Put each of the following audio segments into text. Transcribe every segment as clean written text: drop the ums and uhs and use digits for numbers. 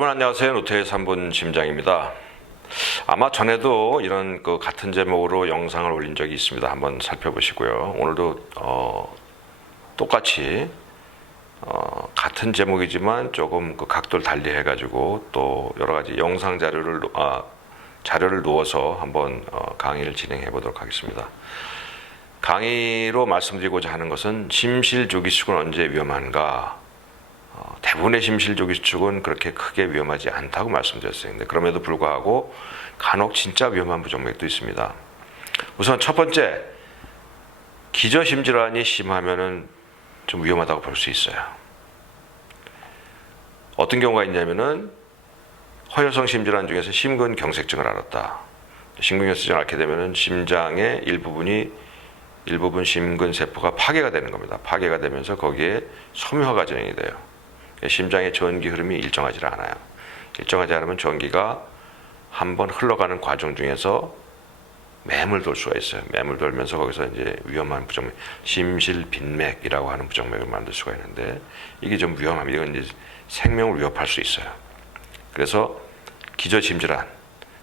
여러분 안녕하세요. 노태의 3분 심장입니다. 아마 전에도 이런 같은 제목으로 영상을 올린 적이 있습니다. 한번 살펴보시고요. 오늘도 똑같이 같은 제목이지만 조금 각도를 달리 해가지고 또 여러 가지 영상 자료를 놓아서 한번 강의를 진행해 보도록 하겠습니다. 강의로 말씀드리고자 하는 것은 심실조기축은 언제 위험한가? 대부분의 심실조기축은 그렇게 크게 위험하지 않다고 말씀드렸어요. 근데 그럼에도 불구하고 간혹 진짜 위험한 부정맥도 있습니다. 우선 첫 번째, 기저심질환이 심하면은 좀 위험하다고 볼 수 있어요. 어떤 경우가 있냐면은 허혈성 심질환 중에서 심근경색증을 앓았다. 심근경색증을 앓게 되면은 심장의 일부분 심근세포가 파괴가 되는 겁니다. 파괴가 되면서 거기에 섬유화가 진행이 돼요. 심장의 전기 흐름이 일정하지 않아요. 일정하지 않으면 전기가 한번 흘러가는 과정 중에서 맴을 돌 수가 있어요. 맴을 돌면서 거기서 이제 위험한 부정맥, 심실빈맥이라고 하는 부정맥을 만들 수가 있는데 이게 좀 위험합니다. 이건 이제 생명을 위협할 수 있어요. 그래서 기저심질환,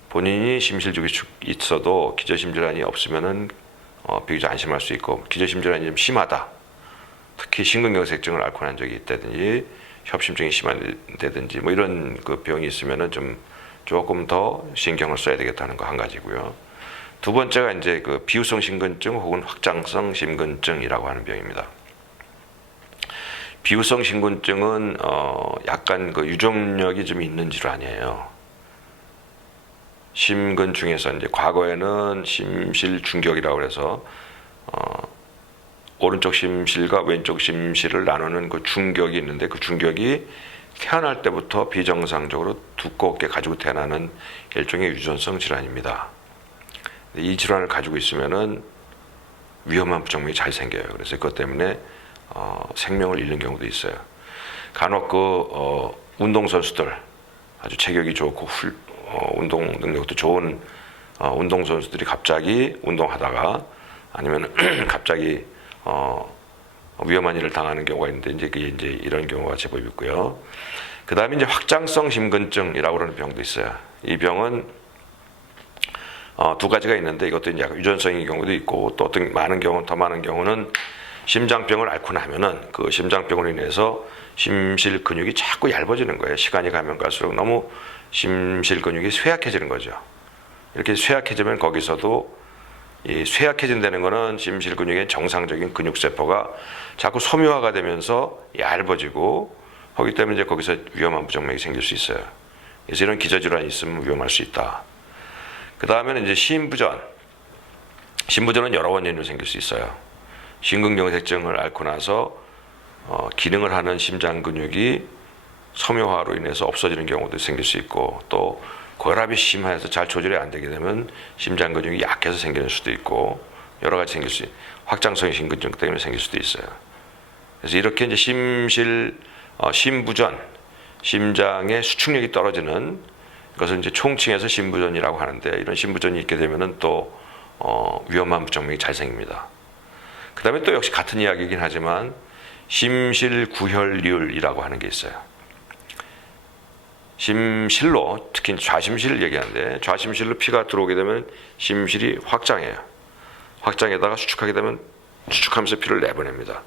본인이 심실조기축 있어도 기저심질환이 없으면은 비교적 안심할 수 있고, 기저심질환이 좀 심하다, 특히 심근경색증을 앓고 난 적이 있다든지 협심증이 심하다든지 뭐 이런 병이 있으면은 조금 더 신경을 써야 되겠다는 거 한 가지고요. 두 번째가 이제 비후성 심근증 혹은 확장성 심근증이라고 하는 병입니다. 비후성 심근증은 약간 유동력이 좀 있는 질환이에요. 심근 중에서 이제 과거에는 심실중격이라고 해서 오른쪽 심실과 왼쪽 심실을 나누는 중격이 있는데 그 중격이 태어날 때부터 비정상적으로 두껍게 가지고 태어나는 일종의 유전성 질환입니다. 이 질환을 가지고 있으면은 위험한 부정맥이 잘 생겨요. 그래서 그것 때문에 생명을 잃는 경우도 있어요. 간혹 운동선수들, 아주 체격이 좋고 운동 능력도 좋은 운동선수들이 갑자기 운동하다가 아니면 갑자기 위험한 일을 당하는 경우가 있는데 이제 이런 경우가 제법 있고요. 그 다음에 이제 확장성 심근증이라고 하는 병도 있어요. 이 병은 두 가지가 있는데 이것도 이제 약간 유전성인 경우도 있고 또 더 많은 경우는 심장병을 앓고 나면은 그 심장병으로 인해서 심실 근육이 자꾸 얇아지는 거예요. 시간이 가면 갈수록 너무 심실 근육이 쇠약해지는 거죠. 이렇게 쇠약해지면 거기서도 이 쇠약해진다는 거는 심실 근육의 정상적인 근육세포가 자꾸 섬유화가 되면서 얇아지고 하기 때문에 이제 거기서 위험한 부정맥이 생길 수 있어요. 그래서 이런 기저질환이 있으면 위험할 수 있다. 그 다음에는 이제 심부전은 여러 원인으로 생길 수 있어요. 심근경색증을 앓고 나서 기능을 하는 심장 근육이 섬유화로 인해서 없어지는 경우도 생길 수 있고 또 고혈압이 심해서 잘 조절이 안 되게 되면 심장 근육이 약해서 생기는 수도 있고 여러 가지 생길 수 있어요. 확장성 심근증 때문에 생길 수도 있어요. 그래서 이렇게 이제 심부전, 심장의 수축력이 떨어지는 것을 이제 총칭해서 심부전이라고 하는데 이런 심부전이 있게 되면은 또 위험한 부정맥이 잘 생깁니다. 그 다음에 또 역시 같은 이야기이긴 하지만 심실구혈률이라고 하는 게 있어요. 심실로, 특히 좌심실을 얘기하는데 좌심실로 피가 들어오게 되면 심실이 확장해요. 확장에다가 수축하게 되면 수축하면서 피를 내보냅니다.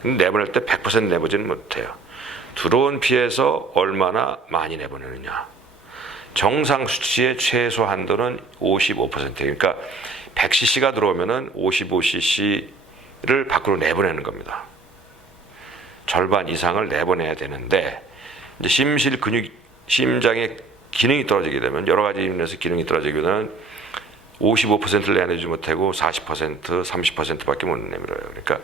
근데 내보낼 때 100% 내보지는 못해요. 들어온 피에서 얼마나 많이 내보내느냐. 정상 수치의 최소 한도는 55%. 그러니까 100cc가 들어오면은 55cc를 밖으로 내보내는 겁니다. 절반 이상을 내보내야 되는데 이제 심장의 기능이 떨어지게 되면 여러 가지 이유에서 기능이 떨어지게 되면 55%를 내내지 못하고 40%, 30%밖에 못 내밀어요. 그러니까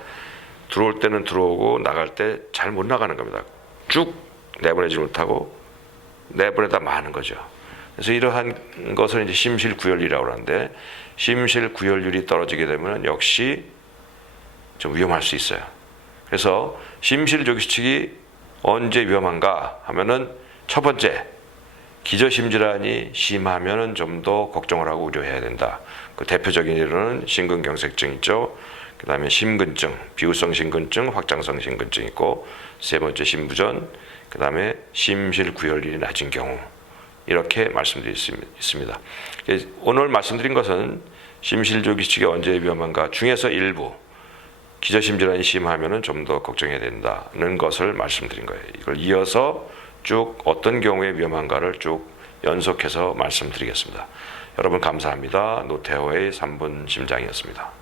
들어올 때는 들어오고 나갈 때 잘 못 나가는 겁니다. 쭉 내보내지 못하고 내보내다 마는 거죠. 그래서 이러한 것을 이제 심실구혈이라고 하는데 심실구혈률이 떨어지게 되면 역시 좀 위험할 수 있어요. 그래서 심실조기축이 언제 위험한가 하면은 첫 번째, 기저심질환이 심하면은 좀 더 걱정을 하고 우려해야 된다. 그 대표적인 예로는 심근경색증 있죠. 그 다음에 심근증, 비후성 심근증, 확장성 심근증 있고 세 번째 심부전, 그 그 다음에 심실 구열일이 낮은 경우 이렇게 말씀드렸습니다. 오늘 말씀드린 것은 심실조기측이 언제 위험한가 중에서 일부 기저심질환이 심하면은 좀 더 걱정해야 된다는 것을 말씀드린 거예요. 이걸 이어서 쭉 어떤 경우에 위험한가를 쭉 연속해서 말씀드리겠습니다. 여러분 감사합니다. 노태호의 3분 심장이었습니다.